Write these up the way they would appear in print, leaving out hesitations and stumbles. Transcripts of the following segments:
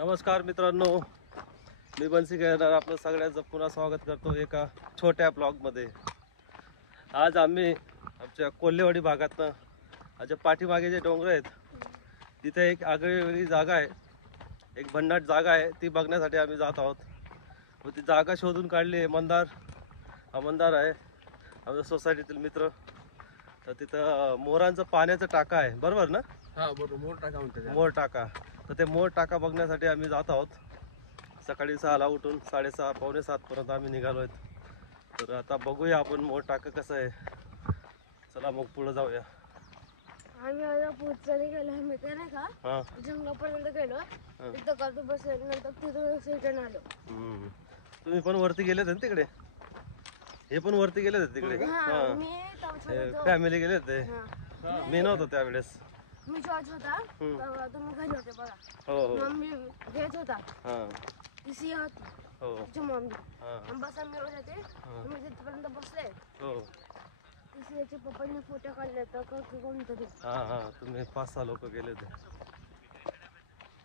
नमस्कार मित्रांनो, मी बंसी केदार आपलं सगळ्यांचं पुन्हा स्वागत करतो एका छोट्या ब्लॉगमध्ये। आज आम्ही आमच्या कोल्हेवाडी भागातनं आमच्या पाठीमागे जे डोंगर आहेत तिथे एक आगळीवेगळी जागा आहे, एक भन्नाट जागा आहे, ती बघण्यासाठी आम्ही जात आहोत। व ती जागा शोधून काढली आहे मंदार आहे आमच्या सोसायटीतील मित्र। तर तिथं मोरांचं पाण्याचं टाका आहे, बरोबर ना? हा बरोबर, मोर टाका म्हणतात। मोर टाका, तर ते मोर टाका बघण्यासाठी आम्ही जात आहोत। सकाळी 6ला उठून 6:30 पावणे 7 पर्यंत आम्ही निघालो आहेत। तर आता बघूया आपण मोर टाका कसं आहे। चला मग पुढे जाऊया। आम्ही आता पुढचं गेलो आहे माहिती नाही का, हां जंगलापर्यंत गेलो, तिथं गाडी बसलो, नंतर तिथून रिटर्न आलो। तुम्ही पण वरती गेलेत ना तिकडे? हे पण वरती गेलेत तिकडे? हां, मी फॅमिली गेले होते, मी नव्हतो त्यावेळेस। मी जॉर्ज होता, तुम्ही घरी होते बघा। हो मम्मी घेत होता, हां ती सिया होती, हो तिची मम्मी। हां बस आम्ही एवढे होते, तुम्ही तिथपर्यंत बसले। हो ती सियाच्या पप्पांनी फोटो काढले तर कोणतरी। हां तुम्ही 5-6 लोक गेले होते।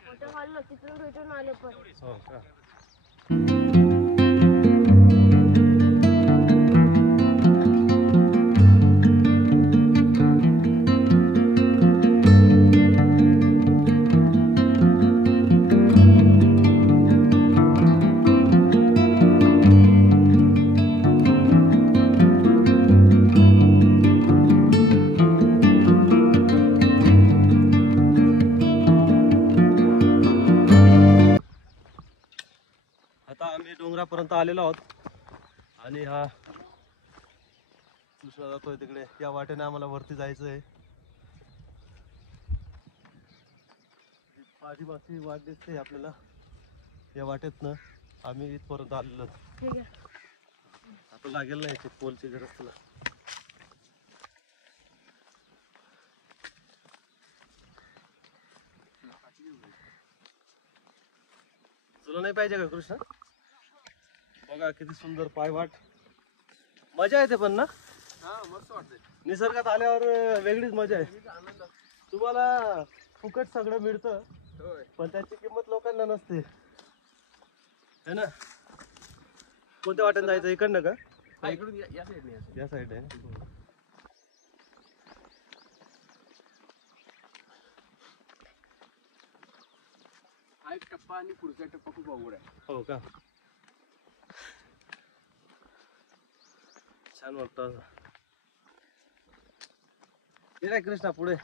फोटो काढलो, तिथून रिटर्न आलो पण। हो का? आता आम्ही डोंगरापर्यंत आलेलो आहोत आणि हा कृष्णा जातोय तिकडे। या वाटेने आम्हाला वरती जायचं आहे। पाठीमागची वाट दिसते आपल्याला, या वाटेतनं आम्ही इथपर्यंत आलेलो आहोत। ठीक आहे, आता लागेल नाही ते पोलची गरज तुला। तुला नाही पाहिजे का कृष्णा? बघा किती सुंदर पायवाट, मजा येते पण ना? हा मस्त वाटतंय। निसर्गात आल्यावर वेगळीच मजा आहे। तुम्हाला फुकट सगळं मिळतं, पण त्याची किंमत लोकांना नसते, है ना? कोणत्या वाटेने जायचं, इकडनं का? हा इकडून या साईडने या साईड आहे। हा एक टप्पा आणि पुढचा टप्पा खूप अवघड आहे। हो का? छान वाटतं। हे काय कृष्णा पुढे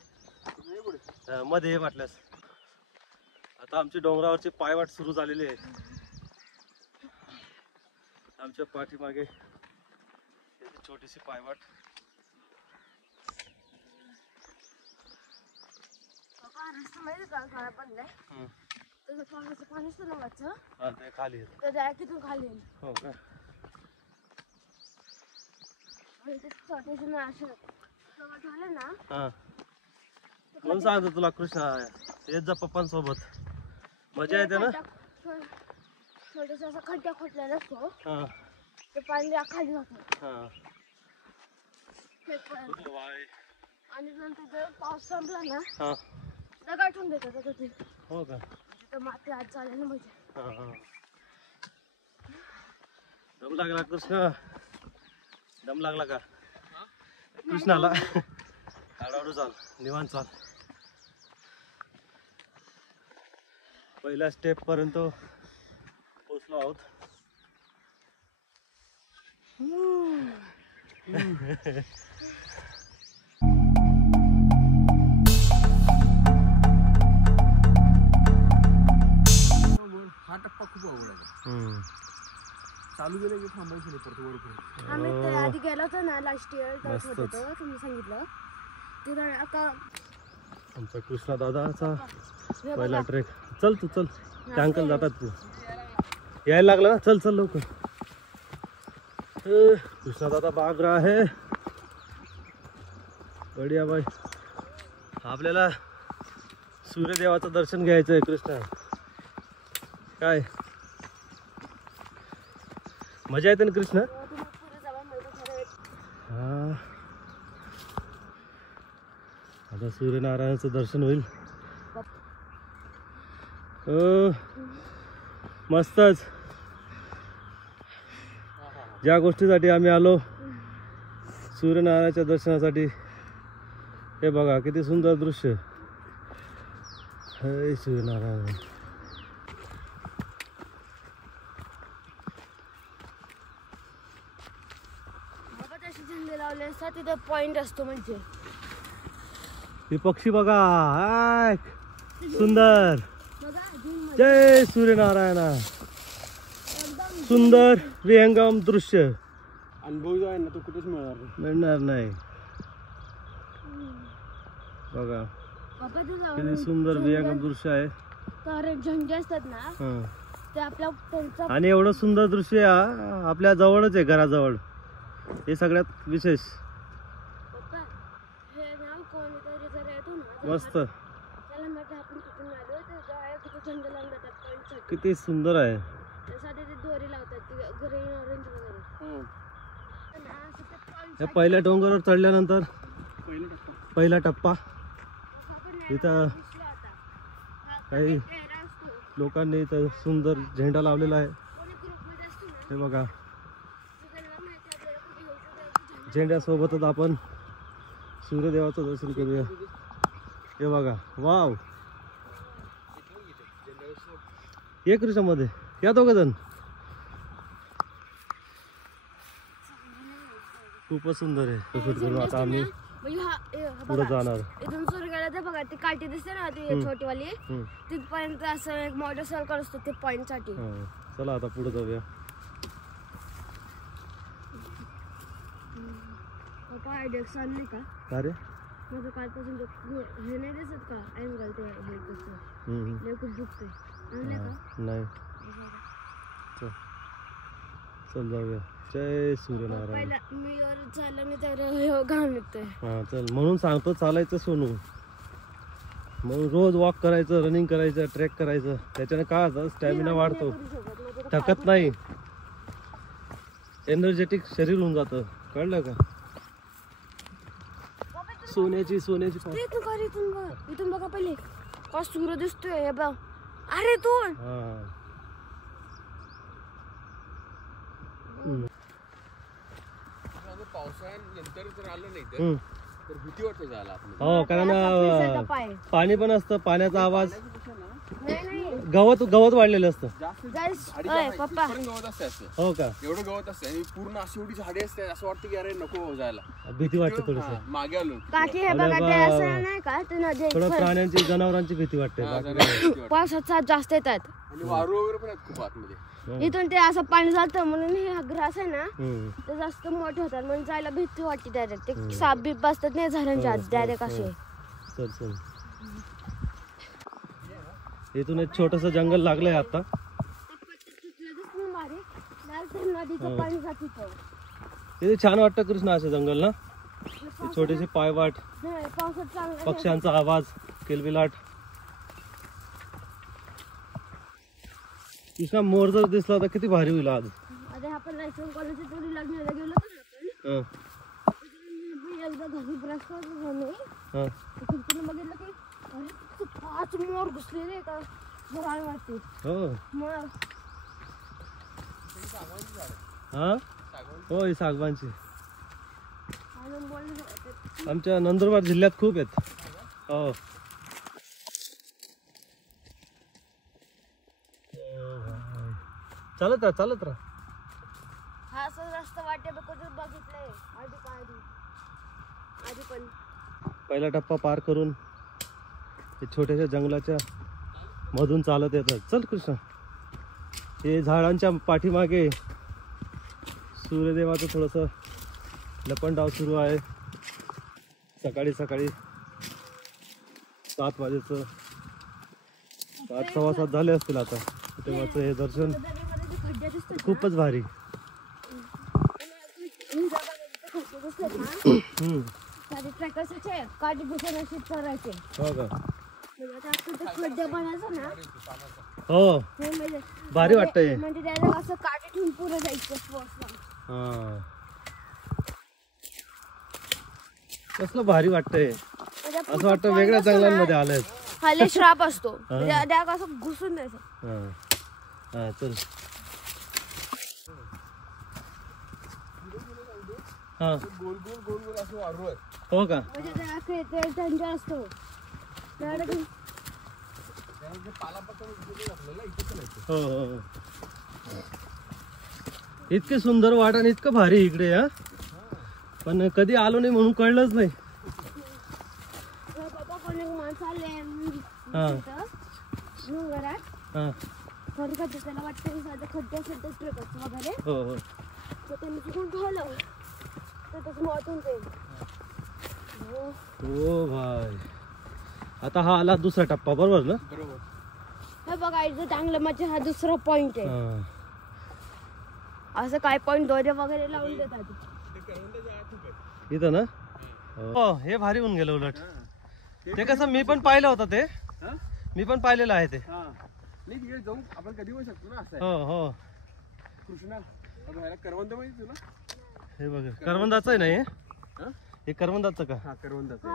मध्ये वाटल्यास। आता आमची डोंगरावरची पायवाट सुरू झालेली आहे। आमच्या पाठीमागे छोटीशी पायवाट। रस्ता माहिती का काळा पडलाय, त्याचं पाण्याचं पाणीच तर वाचलं, हा ते खाली आहे। तर जाय तिथून खाली येईल। हो का? आणि ते छोटेसे ना असे गवत झाले ना, हा म्हणून सांगतो तुला कृष्णा, येत जा पप्पांसोबत, मजा येते ना? छोटेसा असा खड्डा खोटलेला असतो, हा ते पाणी खाली जातं। हा आणि नंतर जर पाऊस संपला ना, हा दगड ठेवून देतात त्याच्यात ते। हो का? तिथं माती आत चालायला मजा। हा हा दम लागला कृष्णा? दम लागला का कृष्णाला? हळूहळू चाल, निवांत चाल। पहिल्या स्टेप पर्यंत पोहोचलो आहोत। हा टप्पा खूप अवघड आहे। चालू गेलं की थांबायचं नाही परत वर। आम्ही ते आधी गेलो होतो ना लास्ट इयर, तर होतं तुम्ही सांगितलं तिथं आता आमचा कृष्णा दादाचा पहिला ट्रेक। चल तू चल, ते अंकल जातात, तू यायला लागला ना, चल चल लवकर। कृष्णा दादा भाग रहा है, बढिया भाई। आपल्याला सूर्यदेवाचं दर्शन घ्यायचं आहे कृष्णा। काय मजा येते ना कृष्णा? हा आता सूर्यनारायणाचं दर्शन होईल। मस्तच. ज्या गोष्टीसाठी आम्ही आलो सूर्यनारायणाच्या दर्शनासाठी, हे बघा किती सुंदर दृश्य. हे सूर्यनारायण. बाबा तसे झेंडे लावले असतात तिथे पॉइंट असतो म्हणजे. हे पक्षी बघा, हाय सुंदर. बघा अजून जय सूर्यनारायणा. एकदम सुंदर विहंगम दृश्य अनुभव जो आहे ना तो कुठेच मिळणार नाही. मिळणार नाही. बघा बाबा ते किती सुंदर विहंगम दृश्य आहे. तर झेंडे असतात ना हं. ते आपल्या त्यांचा आणि एवढं सुंदर दृश्य आपल्या जवळच आहे, घराजवळ. हे सगळ्यात विशेष. पप्पा हे नाव कोणीतरी जर येतो ना मस्त. त्याला म्हटलं आपण कुठून आलो तर काय कुठे झेंडे लावून जातात पॉइंटसाठी. किती सुंदर आहे. त्यासाठी ते दोरी लावतात ते ग्रीन ऑरेंज वगैरे. पण असं ते point या पहिल्या डोंगरावर चढल्यानंतर पहिलं टप्पा. पहिला टप्पा. आपण इथं दिसला होता. हा काही तेरा असतो. लोकांनी इथं सुंदर झेंडा लावलेला आहे. कोणी ग्रुपमध्ये असतो ना हे बघा, सगळ्यांना माहिती आपल्याला कुठे घ्यायचं झेंडा. झेंड्यासोबतच आपण सूर्यदेवाचं दर्शन करूया. हे बघा, वाव. एक मध्ये या दोघ जण. खूपच सुंदर आहे. शूट करून आता आम्ही म्हणजे हा पुढे बघा जाणार. इथून सुरू केलं तर बघा ती काठी दिसते ना ती छोटीवाली हं. तिथपर्यंत असं एक मोठं सर्कल असतो ते पॉइंट साठी. हं. चला आता पुढे जाऊया. डेक्स आणले का का रे? माझं कालपासून हे नाही दिसत का अँगल ते हे कसं हं. लय खूप दुखतंय. आणले का नाही. चल जाऊया. जय सूर्यनारायण. पहिला मी वर झालं नाही तर हे घाम निघतोय. हा चल, म्हणून सांगतो चालायचं सोनू. म्हणून रोज वॉक करायचं, रनिंग करायचं, ट्रेक करायचं. त्याच्याने काय होतं, स्टॅमिना वाढतो, थकत नाही, एनर्जेटिक शरीर होऊन जातं. कळलं का? सोन्याची इथून कर इथून बघ इथून बघा पहिले का सूर्य दिसतोय हे बघ. अरे तू हा. पावसाळ्यानंतर जर आलं नाही हम्म. तर भीती वाटतं जायला आतमध्ये. हो, कारण पाय पाणी पण असतं, पाण्याचा आवाज. नाही नाही गवत वाढलेलं असतं. जास्त ओय पप्पा गवत असते असं. हो का? एवढं गवत असते आणि पूर्ण अशी एवढी झाडे असते असं वाटतं की अरे नको जायला. भीती वाटते थोडस. हा, मागे आलो. काकी हे बघा ते असं नाही का ते नदी थोडं प्राण्यांची, जनावरांची भीती वाटते. हा, जरा भीती वाटते. पावसाचा जास्त येतात. आणि वारू वगैरे पण आहेत खूप आतमध्ये. इथून ते असं पाणी जातं म्हणून हे ग्रास आहे ना हम्म. ते जास्त मोठे होतात म्हणून जायला भीती वाटते. डायरेक्ट ते साप बीप बसतात नाही झाडांच्या आत डायरेक्ट असे. चल चल. इथून एक छोटस जंगल लागलंय आता. नदीचं पाणी जात इथं. इथे छान वाटतं कृष्ण असं जंगल ना. छोटेसे पायवाट, नाही, पावसात चांगलं पक्ष्यांचा आवाज, किलबिलाट. कृष्णा मोर जर दिसला तर किती भारी होईल आज. अरे आपण लायसन कॉलेजच्या थोडी लग्नाला गेलो होतो ना हं, आपण एकदा घरी ब्रश करत होतो मी हं. खिडकीने बघितलं की अरे ते 5 मोर घुसलेले का बरं वाटते. हो. मोर हा, हो, ही सागवानची. आणि बोलले आमच्या नंदुरबार जिल्ह्यात खूप आहेत. हो. चालत राहा. हा असं रस्ता वाटे कुठे बघितलंय आधी पण. पहिला टप्पा पार करून ते छोट्याशा जंगलाच्या मधून चालत येतात. चल कृष्ण. हे झाडांच्या पाठीमागे सूर्यदेवाचं थोडंसं लपंडाव सुरू आहे. सकाळी 7 वाजेचं 7, 7:15 झाले असतील आता. तेव्हाचं हे दर्शन खड्डे दिसतात खूपच भारी. हम्म. ट्रॅकर्सचे काठी भुसून अशी करायचे. हो का? म्हणजे आता आपण ते खड्डे बनायचं ना हो, हे म्हणजे भारी वाटतंय. म्हणजे त्याला असं काठी ठेवून पुढे जायचं स्पोर्ट्सला. हा, कसलं भारी वाटतंय. म्हणजे असं वाटतं वेगळ्या जंगलांमध्ये आलंय. खाली श्राप असतो त्या असं घुसून द्यायचं. हा चल. हा गोल गोल गोल गोल असं वारू आहे. हो का? म्हणजे ते अख्खे ते त्यांच्या असतो त्यानंतर पालापासून आपल्याला इथे पण येतो. हो. इतके सुंदर वाट आणि इतकं भारी इकडे. हा पण कधी आलो नाही म्हणून कळलंच नाही. बाबा कोणी माणसं आले घरात हा खरं खड्डे त्याला वाटतं साधं खड्डे असेल तर ट्रक वगैरे हो तर त्यांनी तिकडून ठेवलं तर तसं वाटून जाईल. हो भाई. आता हा आला दुसरा टप्पा बरोबर ना? बरोबर. हे बघा इथं चांगलं म्हणजे हा दुसरा पॉइंट आहे. हा. असं काय पॉइंट दोरे वगैरे लावून देतात इथं ना. हो हे भारी होऊन गेलं उलट. ते कसं मी पण पाहिलं होतं ते. मी पण पाहिलेलं आहे ते. नाही तिकडे जाऊ आपण कधी पण शकतो ना. असं हो. कृष्णा ह्याला करवंद माहिती तुला? हे बघा करवंदाचं आहे ना हे. हे करवंदाचं का? हा करवंदाचं.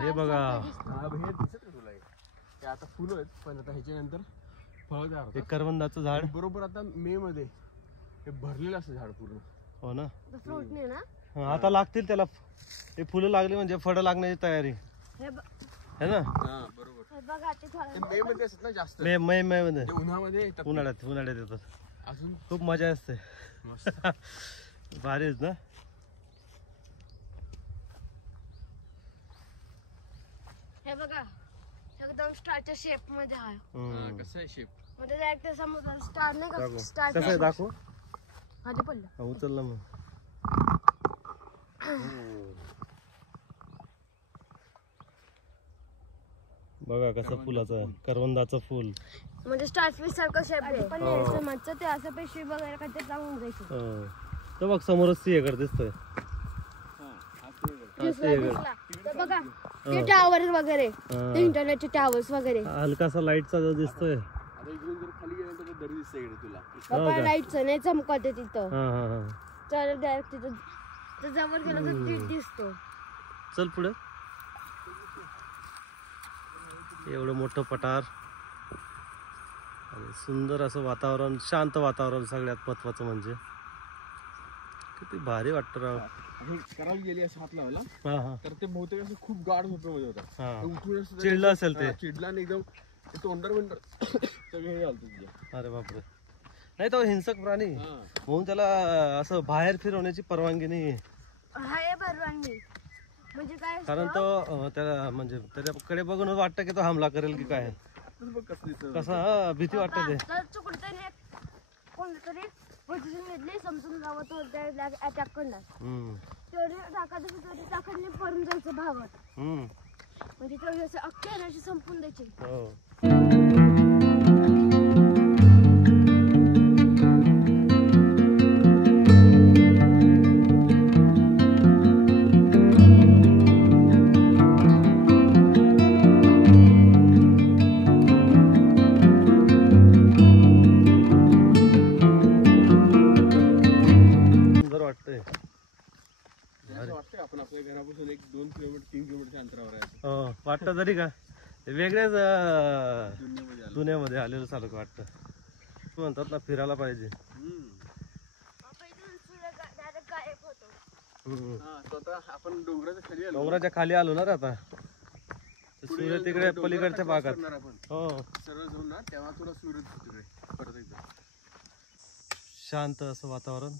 हे बघा हे दिसत आहे तुला? हे आता फुलं आहेत पण आता ह्याच्यानंतर फळ तयार हे होतात. करवंदाचं झाड. बरोबर आता मे मध्ये हे भरलेलं असं झाड पूर्ण. हो ना. फ्रूट नाही ना. हा, आता लागतील त्याला. हे फुलं लागली म्हणजे फळं लागण्याची तयारी हे है ना. बरोबर. बघा ते मे मध्ये असत ना जास्त. मे मध्ये ते उन्हामध्ये येतात. उन्हाळ्यात येतात. अजून खूप मजा असते. मस्त. भारीच ना. हे बघा एकदम स्टारच्या शेप मध्ये आहे. कसं आहे शेप? म्हणजे डायरेक्ट समुद्र स्टार नाही का दाखव. स्टार कसं आहे दाखव. आधी पडलं. उचललं मग. बघा कसं फुलाचं करवंदाचं फूल. म्हणजे स्टारफिश सारखं शेप आहे पण याचं मच्छर ते असं पेशी वगैरे काय ते लावून द्यायचं. तर बघ समोरच सिंहगड दिसतोय. तर बघा ते टावर वगैरे ते इंटरनेटचे टावर्स वगैरे हलकासा लाईटचा जो दिसतोय. आता इकडून जर खाली गेल्यानंतर दरी दिसते इकडे तुला. बाबा लाईटचं नाही चमकते तिथं. हा. तर डायरेक्ट तिथं तर जवळ गेलं तर ते दिसतो. चल पुढे. एवढं मोठं पठार आणि सुंदर असं वातावरण, शांत वातावरण. सगळ्यात महत्वाचं म्हणजे किती भारी वाटतं राव. हे करायला गेली असं हात लावायला हा तर ते बहुतेक असं खूप गाढ झोपेमध्ये होता. हा. ते उठून असं चिडलं असेल ते. चिडला आणि एकदम ते तोंडर सगळे हे घालतो तुझ्या. अरे बापरे. नाही तो हिंसक प्राणी म्हणून त्याला असं बाहेर फिरवण्याची परवानगी नाही. हाय परवानगी म्हणजे काय कारण तो त्याला म्हणजे त्याच्याकडे बघून वाटतं की तो हमला करेल की काय. कसं भीती वाटते ते. तर चुकून त्याने कोणतरी पोझिशन घेतली समजून गावात त्याला अटॅक करणार. तेवढे टाकाने पडून जायचं भागात. म्हणजे तेवढी असं अख्खी एनर्जी संपून द्यायची. आपण आपल्या घरापासून 1-2 किलोमीटर 3 किलोमीटरच्या अंतरावर आहे. वाटतं तरी का वेगळ्याच दुनियामध्ये आलेलं सारखं वाटतं. म्हणतात ना फिरायला पाहिजे. आपण डोंगराच्या खाली आलो ना रे आता. सूर्य तिकडे पलीकडच्या भागात. हो सरळ जाऊन ना तेव्हा तुला सूर्य तिकडे परत एकदा. शांत असं वातावरण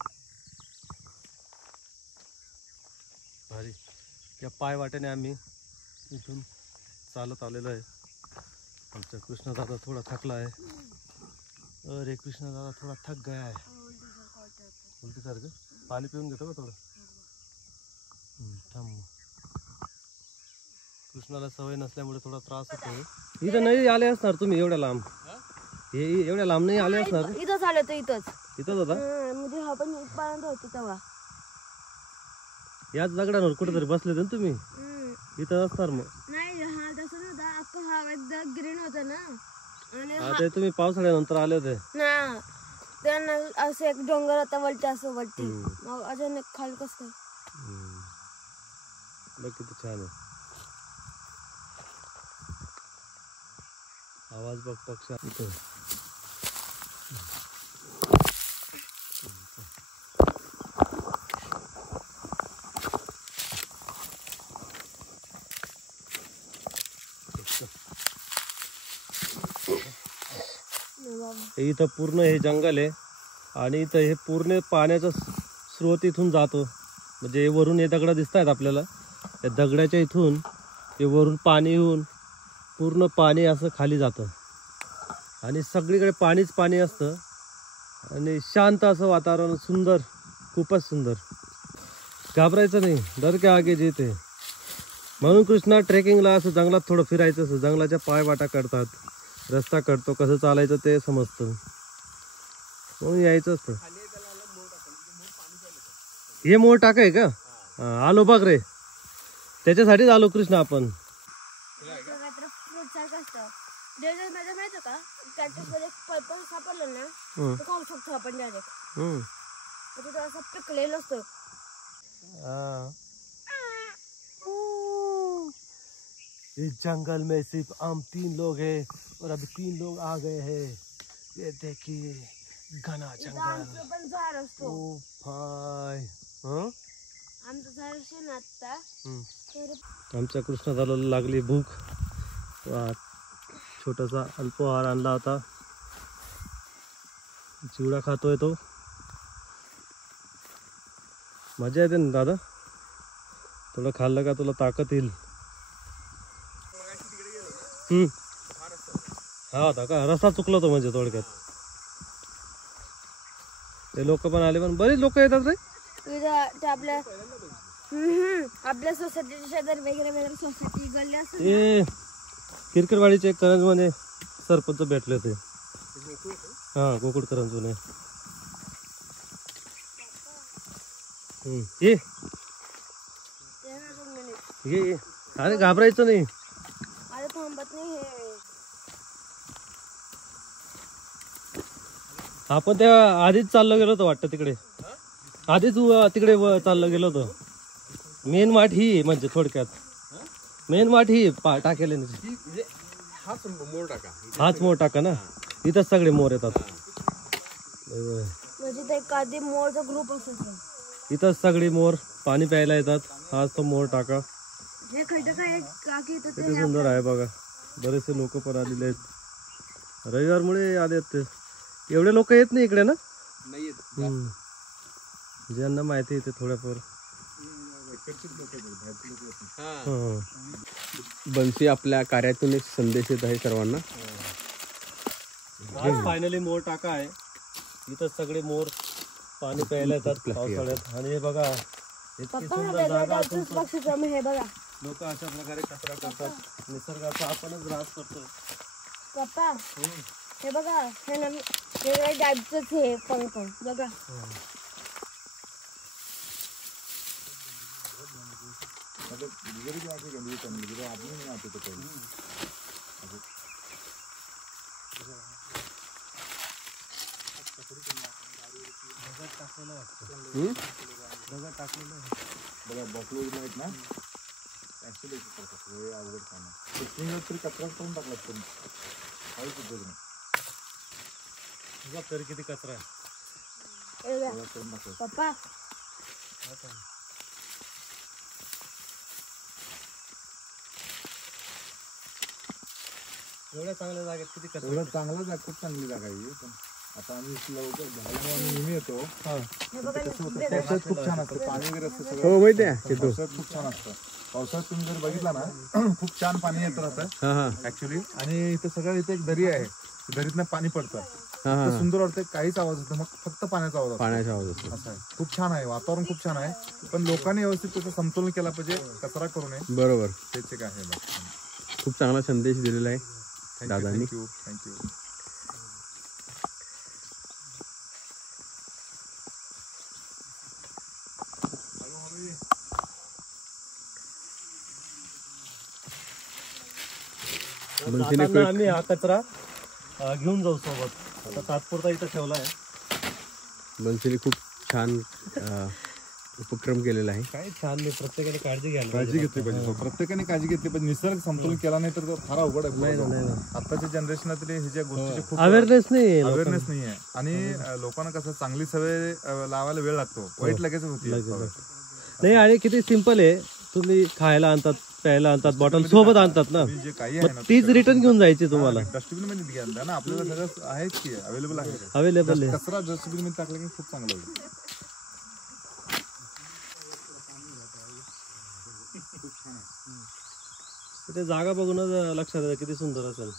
भारी. या पाय वाटेने आम्ही इथून चालत आलेलो आहे. आमचा कृष्णदादा थोडा थकला आहे. अरे कृष्णदादा थोडा थक गया है. उलटी सारखं पाणी पिऊन घेतो का थोडं. थांब. कृष्णाला सवय नसल्यामुळे थोडा त्रास होतो. इथं नाही आले असणार तुम्ही एवढ्या लांब. एवढ्या लांब नाही आले असणार. इथंच आलं तर इथंच होता. म्हणजे हा पण इथपर्यंत होती तेव्हा. याच दगडांवर कुठेतरी बसले ना तुम्ही. इथं असणार मग. नाही हा तसं नव्हता. अख्खा हा एकदा ग्रीन होता ना. आणि ते तुम्ही पावसाळ्यानंतर आले होते ना. त्यांना असं एक डोंगर होता वरती असं वरती. मग अचानक खाली कसं काय. बघ किती छान आहे. आवाज बघ पक्षी इथं. इथं पूर्ण हे जंगल आहे आणि इथं हे पूर्ण पाण्याचा स्रोत इथून जातो. म्हणजे हे वरून हे दगड दिसत आहेत आपल्याला, या दगडाच्या इथून हे वरून पाणी येऊन पूर्ण पाणी असं खाली जातं आणि सगळीकडे पाणीच पाणी असतं आणि शांत असं वातावरण, सुंदर, खूपच सुंदर. घाबरायचं नाही, डर के आगे जीत है. म्हणून कृष्णा ट्रेकिंगला असं जंगलात थोडं फिरायचं असतं. जंगलाच्या पायवाटा करतात, रस्ता करतो, कसं चालायचं ते समजतं, म्हणून यायचं असतं. हे मोर टाका आहे का? आलो बघ रे, त्याच्यासाठीच आलो कृष्णा आपण. फ्रूट सारखं असतं डेझर्ट मध्ये, माहिती का? त्याच्यामध्ये पर्पल सापडलं ना तर खाऊ शकतो आपण डायरेक्ट. म्हणजे असं पिकलेलं असतं. इस जंगल में सिर्फ हम 3 लोग हैं और अभी 3 लोग आ गए हैं. ये देखिए घना जंगल. आमचं पण झाड असतो. ओ भाई, आमचं झाड असतो ना आता. तर आमच्या कृष्णा झाला लागली भूक. छोटासा अल्पहार आणला होता, चिवडा खातोय तो. मजा येते ना दादा, थोडं खाल्लं का तुला ताकद येईल. हा होता का? रस्ता चुकला तो म्हणजे थोडक्यात. ते लोक पण आले, पण बरेच लोक येतात रे. ते आपल्या सोसायटीच्या शेजारी वगैरे वगैरे सोसायटी गल्ली असते. ते किरकिरवाडीचे करंज मध्ये सरपंच भेटले होते. हा, गोकुळ करंजूने. ये ये, अरे घाबरायचं नाही. अरे थांबत नाही हे. आपण त्या आधीच चाललो गेलो होतो वाटतं तिकडे. आधीच तिकडे चाललो गेलो होतो. मेन वाट ही आहे, म्हणजे थोडक्यात मेन वाट ही टाकेल. हाच मोर टाका. हाच मोर टाका ना, इथंच सगळे मोर येतात. म्हणजे ते कधी मोरचा ग्रुप असतो. इथंच सगळे मोर पाणी प्यायला येतात. हाच तो मोर टाका. हे खड्डे काय काकी तर किती सुंदर आहे बघा. बरेचसे लोक पण आलेले आहेत. रविवारमुळे आले ते. एवढे लोक येत नाही इकडे ना. ज्यांना माहिती आहे ते थोड्याफार. बन्सी आपल्या कार्यातून एक संदेश येत आहे सर्वांना. आज फायनली मोर टाका आहे. इथं सगळे मोर पाणी प्यायला येतात पावसाळ्यात. आणि हे बघा, इतकी सुंदर जागा असून हे बघा लोक अशा प्रकारे कचरा करतात. निसर्गाचा आपणच ऱ्हास करतोय. पप्पा हे बघा, हे ना वेगळ्या टाईपचंच हे पंख बघा. तरी किती कचरा आहे. पप्पा एवढ्या चांगल्या जागेत किती कचरा. एवढं चांगला जागा, खूप चांगली जागा आहे. पण आता आम्ही लवकर झाल्यामुळे आम्ही नेहमी येतो. कसं होतं, पावसाळ्यात खूप छान असतं पाणी वगैरे असतं सगळं. हो माहिती आहे. पावसाळ्यात खूप छान असतं. पावसाळ्यात तुम्ही जर बघितला ना खूप छान पाणी येत राहतं ऍक्च्युली. आणि इथं सगळं इथे एक दरी आहे, दरीतनं पाणी पडतं. इतकं सुंदर वाटतं, काहीच आवाज होतो, मग फक्त पाण्याचा आवाज असतो. पाण्याचा आवाज असतो. असं आहे. खूप छान आहे, वातावरण खूप छान आहे. पण लोकांनी व्यवस्थित त्याचं संतुलन केलं पाहिजे, कचरा करू नये. बरोबर, त्याचे काय आहे. खूप चांगला संदेश दिलेला आहे दादांनी. थँक्यू. जाताना आम्ही हा कचरा घेऊन जाऊ सोबत. आता तात्पुरता इथं ठेवला आहे. बन्सीने खूप छान उपक्रम केलेला आहे. काय छान नाही, प्रत्येकाने काळजी घ्यायला काळजी घेतली पाहिजे. प्रत्येकाने काळजी घेतली पाहिजे. निसर्ग समतोल केला नाही तर तो फार अवघड आहे. आताच्या जनरेशनात ह्याच्या गोष्टीचे खूप अवेअरनेस नाही अवेअरनेस नाही आहे. आणि लोकांना कसं चांगली सवय लावायला वेळ लागतो, वाईट लगेच होती. नाही. आणि किती सिंपल आहे, तुम्ही खायला आणतात, प्यायला आणतात, बॉटल सोबत आणतात ना, जे काही आहे ना तीच रिटर्न घेऊन जायची तुम्हाला. डस्टबिन मध्ये घ्या ना, आपल्याला सगळं आहेच की अवेलेबल आहे. अवेलेबल आहे. कचरा डस्टबिन मध्ये टाकला की खूप चांगलं होईल. ते जागा बघूनच लक्षात येतं किती सुंदर असेल.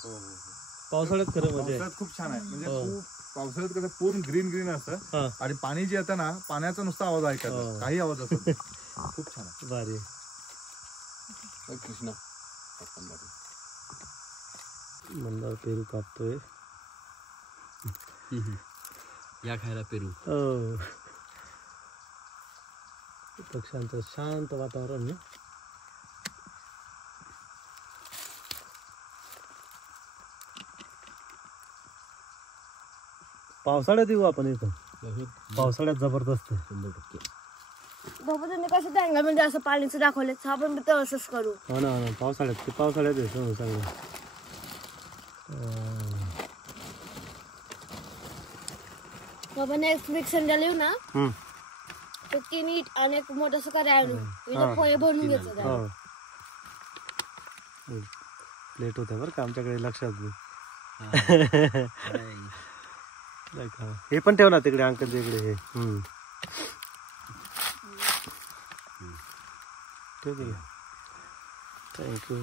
पावसाळ्यात खरं म्हणजे पावसाळ्यात खूप छान आहे. म्हणजे खूप पावसाळ्यात कसं पूर्ण ग्रीन ग्रीन असतं आणि पाणी जे येतं ना, पाण्याचा नुसता आवाज ऐकायचा, काही आवाज असत खूप छान आहे. भारी. कृष्णा मंदार पेरू कापतोय. या खायला पेरू. हो. पक्ष्यांचं शांत वातावरण. पावसाळ्यात येऊ आपण इथं. पावसाळ्यात जबरदस्त आहे. 100%. बाबा तुम्ही कसं त्या म्हणजे असं पाणीचं दाखवलं, आपण तर असंच करू. हो ना, हो ना. पावसाळ्यात येतो चांगलं. बाबा नेक्स्ट वीक संडेला येऊ ना, तर 3 ईट आणि एक मोठं असं करायला आणू. पोहे बनवून घ्यायचं त्याला. हो. लेट होतं बरं का आमच्याकडे, लक्षात नाही. हे पण ठेव ना तिकडे अंकलच्या इकडे. हे ठेव दे. थँक्यू.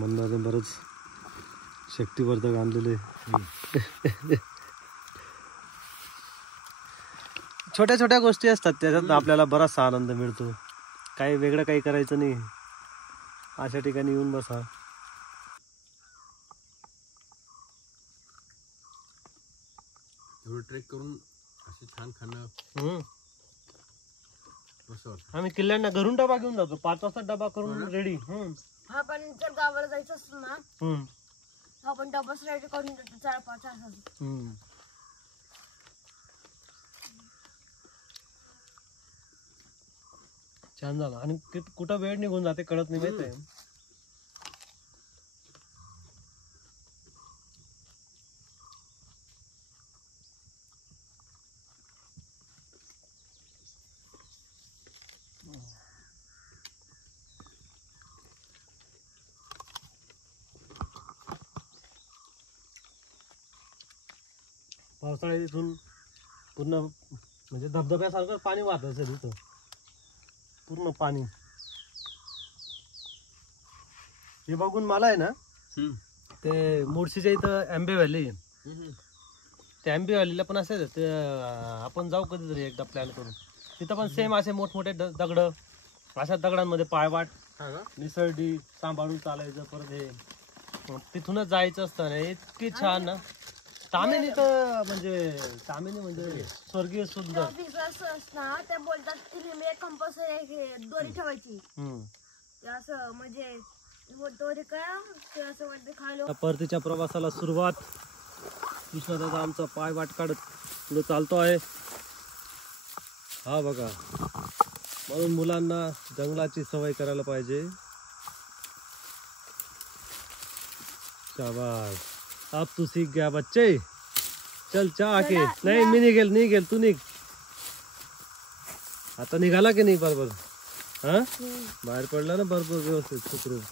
मंदाने बरंच शक्तिवर्धक आणलेले. छोट्या छोट्या गोष्टी असतात, त्याच्यात आपल्याला बराचसा आनंद मिळतो. काही वेगळं काही करायचं नाही, अशा ठिकाणी येऊन बसा. थोडं ट्रेक करून असं छान खाणं मस्त वाटतं. आम्ही किल्ल्यांना घरून डबा घेऊन जातो, 5 वाजता डबा करून रेडी. आपण जर गावाला जायचं असतं ना, आपण डबस रेडी करून देतो 4-5 तासात. छान झालं. आणि कुठं वेळ निघून जाते कळत नाही, माहिती आहे. पावसाळ्यात इथून पूर्ण म्हणजे धबधब्यासारखं पाणी वाहत असेल इथं, पूर्ण पाणी. हे बघून मला आहे ना, ते मुळशीच्या इथं आंबे व्हॅली, त्या आंबे व्हॅलीला पण असेल ते. आपण जाऊ कधीतरी एकदा प्लॅन करून. तिथं पण सेम असे मोठमोठे दगड, अशा दगडांमध्ये पायवाट, निसर्डी सांभाळून चालायचं. परत हे तिथूनच जायचं असतं ना, इतकी छान ना. तामिनी तर म्हणजे स्वर्गीय सुंदर. ते बोलतात की नेहमी एक कंपल्सरी दोरी ठेवायची. असं म्हणजे दोरी काय ते असं वाटतं खायला. परतीच्या प्रवासाला सुरुवात. कृष्णदादा आमचा पाय वाट काढत पुढे चालतो आहे. हा बघा, म्हणून मुलांना जंगलाची सवय करायला पाहिजे. शाबाश, अब तू सीख गया बच्चे. चल चहा आके. नाही मी निघेल तू निघ. आता निघाला की नाही बरोबर? हा, बाहेर पडला ना बरोबर, व्यवस्थित सुखरूप.